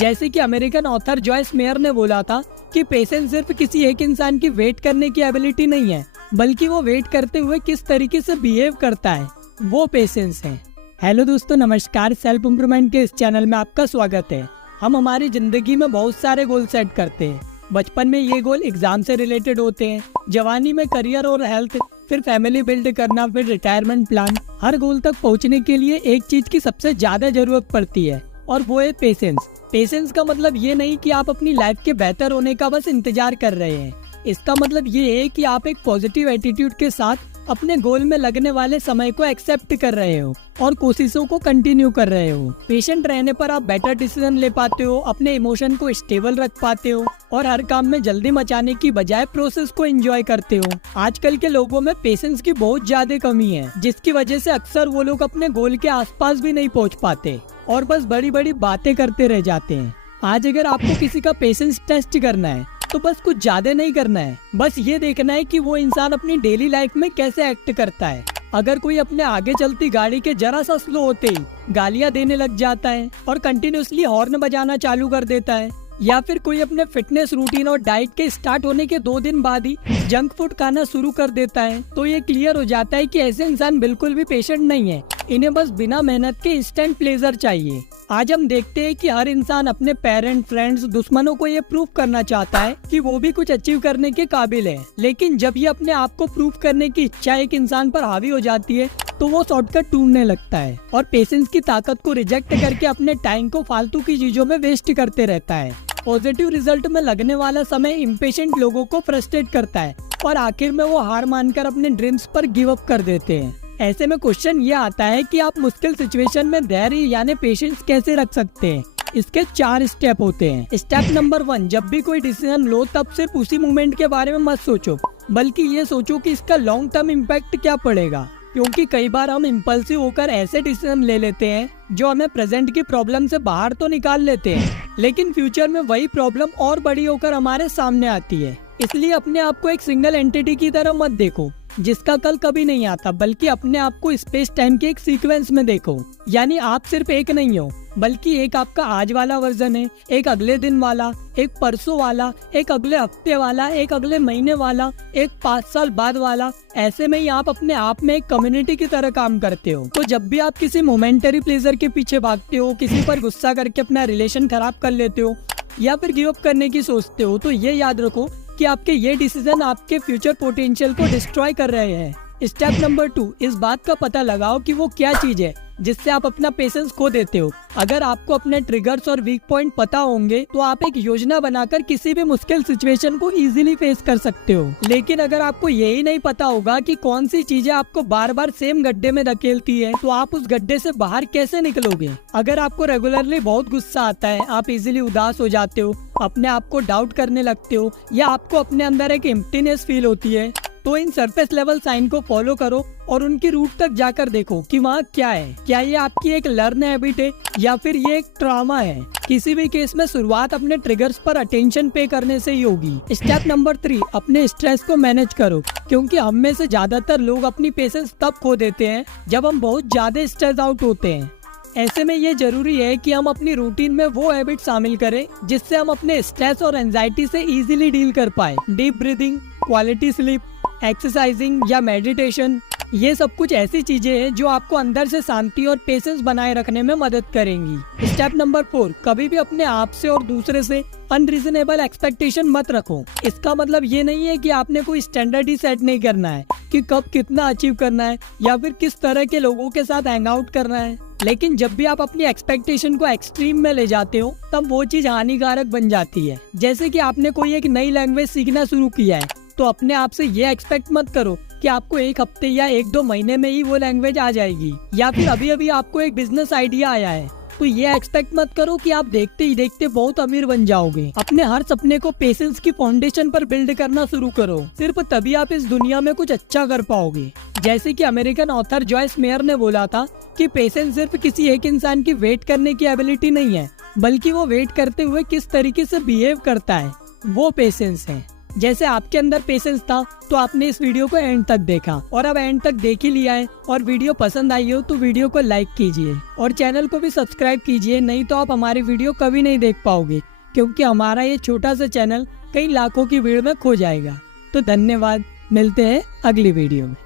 जैसे कि American author Joyce Meyer ने बोला था कि पेशेंस सिर्फ किसी एक इंसान की वेट करने की एबिलिटी नहीं है, बल्कि वो वेट करते हुए किस तरीके से बिहेव करता है, वो पेशेंस है। हेलो दोस्तों, नमस्कार। सेल्फ इम्प्रूवमेंट के इस चैनल में आपका स्वागत है। हम हमारी जिंदगी में बहुत सारे गोल सेट करते हैं। बचपन में ये गोल एग्जाम से रिलेटेड होते हैं, जवानी में करियर और हेल्थ, फिर फैमिली बिल्ड करना, फिर रिटायरमेंट प्लान। हर गोल तक पहुंचने के लिए एक चीज की सबसे ज्यादा जरूरत पड़ती है और वो है पेशेंस। पेशेंस का मतलब ये नहीं कि आप अपनी लाइफ के बेहतर होने का बस इंतजार कर रहे हैं। इसका मतलब ये है कि आप एक पॉजिटिव एटीट्यूड के साथ अपने गोल में लगने वाले समय को एक्सेप्ट कर रहे हो और कोशिशों को कंटिन्यू कर रहे हो। पेशेंट रहने पर आप बेटर डिसीजन ले पाते हो, अपने इमोशन को स्टेबल रख पाते हो और हर काम में जल्दी मचाने की बजाय प्रोसेस को एंजॉय करते हो। आजकल के लोगों में पेशेंस की बहुत ज्यादा कमी है, जिसकी वजह से अक्सर वो लोग अपने गोल के आसपास भी नहीं पहुंच पाते और बस बड़ी बड़ी बातें करते रह जाते हैं। आज अगर आपको किसी का पेशेंस टेस्ट करना है तो बस कुछ ज्यादा नहीं करना है, बस ये देखना है कि वो इंसान अपनी डेली लाइफ में कैसे एक्ट करता है। अगर कोई अपने आगे चलती गाड़ी के जरा सा स्लो होते ही गालियां देने लग जाता है और कंटिन्यूअसली हॉर्न बजाना चालू कर देता है, या फिर कोई अपने फिटनेस रूटीन और डाइट के स्टार्ट होने के 2 दिन बाद ही जंक फूड खाना शुरू कर देता है, तो ये क्लियर हो जाता है कि ऐसे इंसान बिल्कुल भी पेशेंट नहीं है। इन्हें बस बिना मेहनत के इंस्टेंट प्लेजर चाहिए। आज हम देखते हैं कि हर इंसान अपने पेरेंट, फ्रेंड्स, दुश्मनों को ये प्रूव करना चाहता है कि वो भी कुछ अचीव करने के काबिल है। लेकिन जब ये अपने आप को प्रूव करने की इच्छा एक इंसान पर हावी हो जाती है तो वो शॉर्टकट ढूंढने लगता है और पेशेंस की ताकत को रिजेक्ट करके अपने टाइम को फालतू की चीजों में वेस्ट करते रहता है। पॉजिटिव रिजल्ट में लगने वाला समय इम्पेशेंट लोगों को फ्रस्ट्रेट करता है और आखिर में वो हार मानकर अपने ड्रीम्स पर गिव अप कर देते हैं। ऐसे में क्वेश्चन ये आता है कि आप मुश्किल सिचुएशन में धैर्य यानी पेशेंस कैसे रख सकते हैं। इसके 4 स्टेप होते हैं। स्टेप नंबर 1, जब भी कोई डिसीजन लो तब सिर्फ उसी मोमेंट के बारे में मत सोचो, बल्कि ये सोचो कि इसका लॉन्ग टर्म इम्पैक्ट क्या पड़ेगा। क्योंकि कई बार हम इम्पल्सिव होकर ऐसे डिसीजन ले लेते हैं जो हमें प्रेजेंट की प्रॉब्लम से बाहर तो निकाल लेते हैं, लेकिन फ्यूचर में वही प्रॉब्लम और बड़ी होकर हमारे सामने आती है। इसलिए अपने आप को एक सिंगल एंटिटी की तरह मत देखो जिसका कल कभी नहीं आता, बल्कि अपने आप को स्पेस टाइम के एक सीक्वेंस में देखो। यानी आप सिर्फ एक नहीं हो, बल्कि एक आपका आज वाला वर्जन है, एक अगले दिन वाला, एक परसों वाला, एक अगले हफ्ते वाला, एक अगले महीने वाला, एक 5 साल बाद वाला। ऐसे में ही आप अपने आप में एक कम्युनिटी की तरह काम करते हो। तो जब भी आप किसी मोमेंटरी प्लेजर के पीछे भागते हो, किसी पर गुस्सा करके अपना रिलेशन खराब कर लेते हो या फिर गिव अप करने की सोचते हो, तो ये याद रखो कि आपके ये डिसीजन आपके फ्यूचर पोटेंशियल को डिस्ट्रॉय कर रहे हैं। स्टेप नंबर 2, इस बात का पता लगाओ कि वो क्या चीज है जिससे आप अपना पेशेंस खो देते हो। अगर आपको अपने ट्रिगर्स और वीक पॉइंट पता होंगे तो आप एक योजना बनाकर किसी भी मुश्किल सिचुएशन को इजीली फेस कर सकते हो। लेकिन अगर आपको यही नहीं पता होगा कि कौन सी चीजें आपको बार बार सेम गड्ढे में धकेलती है, तो आप उस गड्ढे से बाहर कैसे निकलोगे। अगर आपको रेगुलरली बहुत गुस्सा आता है, आप इजीली उदास हो जाते हो, अपने आप को डाउट करने लगते हो, या आपको अपने अंदर एक एम्प्टीनेस फील होती है, तो इन सरफेस लेवल साइन को फॉलो करो और उनकी रूट तक जाकर देखो कि वहाँ क्या है। क्या ये आपकी एक लर्न हैबिट है या फिर ये एक ट्रॉमा है। किसी भी केस में शुरुआत अपने ट्रिगर्स पर अटेंशन पे करने से ही होगी। स्टेप नंबर 3, अपने स्ट्रेस को मैनेज करो। क्योंकि हम में से ज्यादातर लोग अपनी पेशेंस तब खो देते हैं जब हम बहुत ज्यादा स्ट्रेस आउट होते हैं। ऐसे में ये जरूरी है कि हम अपनी रूटीन में वो हैबिट शामिल करें जिससे हम अपने स्ट्रेस और एंजाइटी से इजीली डील कर पाए। Deep breathing, quality sleep, exercising या मेडिटेशन, ये सब कुछ ऐसी चीजें हैं जो आपको अंदर से शांति और पेशेंस बनाए रखने में मदद करेंगी। स्टेप नंबर 4, कभी भी अपने आप से और दूसरे से अनरीजनेबल एक्सपेक्टेशन मत रखो। इसका मतलब ये नहीं है कि आपने कोई स्टैंडर्ड ही सेट नहीं करना है कि कब कितना अचीव करना है या फिर किस तरह के लोगों के साथ हैंग आउट करना है। लेकिन जब भी आप अपनी एक्सपेक्टेशन को एक्सट्रीम में ले जाते हो तब वो चीज हानिकारक बन जाती है। जैसे कि आपने कोई एक नई लैंग्वेज सीखना शुरू किया है, तो अपने आप से ये एक्सपेक्ट मत करो कि आपको 1 हफ्ते या 1-2 महीने में ही वो लैंग्वेज आ जाएगी। या फिर अभी अभी आपको एक बिजनेस आइडिया आया है, तो ये एक्सपेक्ट मत करो कि आप देखते ही देखते बहुत अमीर बन जाओगे। अपने हर सपने को पेशेंस की फाउंडेशन पर बिल्ड करना शुरू करो, सिर्फ तभी आप इस दुनिया में कुछ अच्छा कर पाओगे। जैसे कि अमेरिकन ऑथर जॉयस मेयर ने बोला था कि पेशेंस सिर्फ किसी एक इंसान की वेट करने की एबिलिटी नहीं है, बल्कि वो वेट करते हुए किस तरीके से बिहेव करता है, वो पेशेंस है। जैसे आपके अंदर पेशेंस था तो आपने इस वीडियो को एंड तक देखा, और अब एंड तक देख ही लिया है और वीडियो पसंद आई हो तो वीडियो को लाइक कीजिए और चैनल को भी सब्सक्राइब कीजिए, नहीं तो आप हमारी वीडियो कभी नहीं देख पाओगे, क्योंकि हमारा ये छोटा सा चैनल कई लाखों की भीड़ में खो जाएगा। तो धन्यवाद, मिलते हैं अगली वीडियो में।